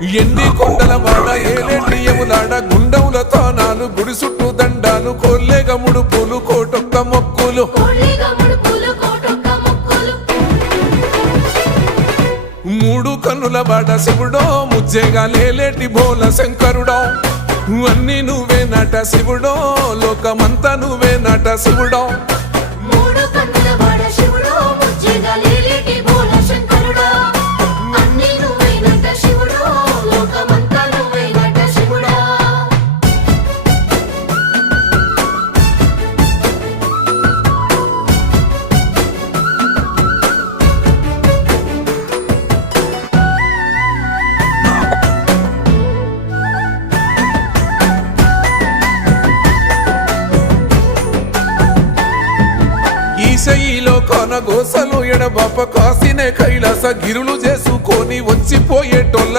ఎన్ని కొండల వాడ ఏలేటి యములాడ గుండముల తానాలు గుడి చుట్టూ దండాలు కోల్లేగ ముడుపులు కోటొక్క మొక్కులు మూడు కన్నుల బాట శివుడో ముజ్జేగా లేలేటి బోల శంకరుడో అన్ని నువ్వే నట శివుడో లోకమంతా నువ్వే నట శివుడో ఈశయిలో కొనగోసలు ఎడబాప కాసినే కైలాస గిరులు చేసుకొని వచ్చిపోయేటోళ్ళ